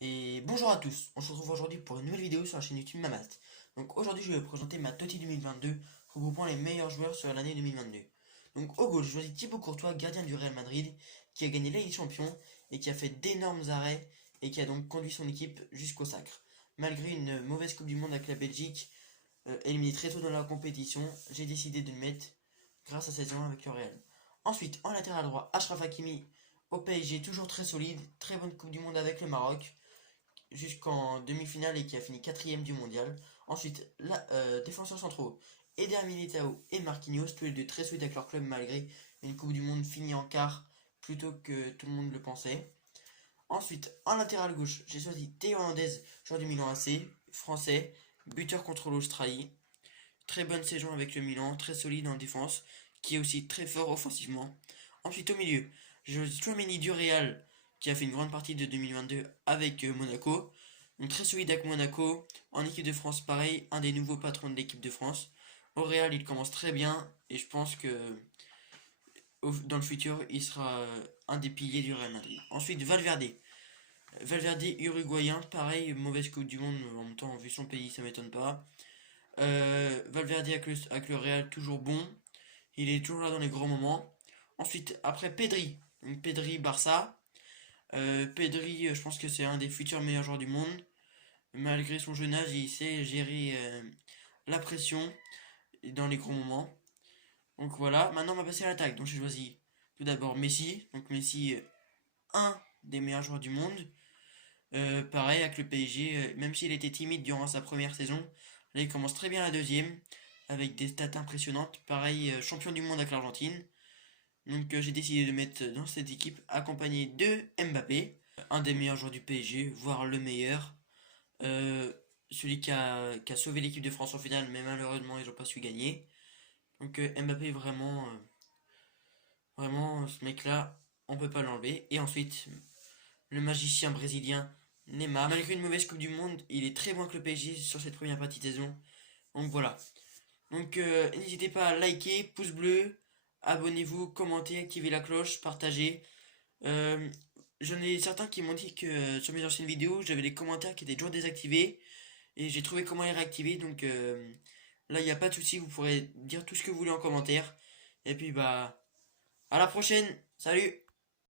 Et bonjour à tous, on se retrouve aujourd'hui pour une nouvelle vidéo sur la chaîne YouTube Mamalt. Donc aujourd'hui je vais vous présenter ma TOTY 2022, regroupant les meilleurs joueurs sur l'année 2022. Donc au goal, j'ai choisi Thibaut Courtois, gardien du Real Madrid, qui a gagné la Ligue des Champions et qui a fait d'énormes arrêts et qui a donc conduit son équipe jusqu'au sacre. Malgré une mauvaise Coupe du Monde avec la Belgique, éliminé très tôt dans la compétition, j'ai décidé de le mettre grâce à sa saison avec le Real. Ensuite, en latéral droit, Achraf Hakimi au PSG, toujours très solide, très bonne Coupe du Monde avec le Maroc jusqu'en demi-finale et qui a fini quatrième du mondial. Ensuite, défenseurs centraux, Eder Militao et Marquinhos, tous les deux très solides avec leur club malgré une Coupe du Monde finie en quart plutôt que tout le monde le pensait. Ensuite, en latéral gauche, j'ai choisi Théo Hernandez, joueur du Milan AC, français, buteur contre l'Australie. Très bonne saison avec le Milan, très solide en défense, qui est aussi très fort offensivement. Ensuite, au milieu, j'ai choisi Tchouaméni du Real, qui a fait une grande partie de 2022 avec Monaco. Donc très solide avec Monaco. En équipe de France, pareil, un des nouveaux patrons de l'équipe de France. Au Real, il commence très bien et je pense que dans le futur, il sera un des piliers du Real Madrid. Ensuite, Valverde. Valverde uruguayen, pareil, mauvaise Coupe du Monde, en même temps, vu son pays, ça m'étonne pas. Valverde avec le Real, toujours bon. Il est toujours là dans les grands moments. Ensuite, après Pedri. Donc Pedri, Barça. Pedri, je pense que c'est un des futurs meilleurs joueurs du monde. Malgré son jeune âge, il sait gérer la pression dans les grands moments. Donc voilà, maintenant on va passer à l'attaque. Donc j'ai choisi tout d'abord Messi. Donc Messi, un des meilleurs joueurs du monde. Pareil avec le PSG, même s'il était timide durant sa première saison, là il commence très bien la deuxième, avec des stats impressionnantes. Pareil, champion du monde avec l'Argentine. Donc j'ai décidé de mettre dans cette équipe accompagné de Mbappé, un des meilleurs joueurs du PSG, voire le meilleur. Euh, Celui qui a sauvé l'équipe de France en finale, mais malheureusement ils n'ont pas su gagner. Donc Mbappé vraiment ce mec-là, on peut pas l'enlever. Et ensuite, le magicien brésilien Neymar. Malgré une mauvaise Coupe du Monde, il est très bon que le PSG sur cette première partie de saison. Donc voilà. Donc n'hésitez pas à liker, pouce bleu, abonnez-vous, commentez, activez la cloche, partagez. Euh, J'en ai certains qui m'ont dit que sur mes anciennes vidéos, j'avais des commentaires qui étaient toujours désactivés. Et j'ai trouvé comment les réactiver. Donc là, il n'y a pas de souci, vous pourrez dire tout ce que vous voulez en commentaire. Et puis bah, à la prochaine. Salut!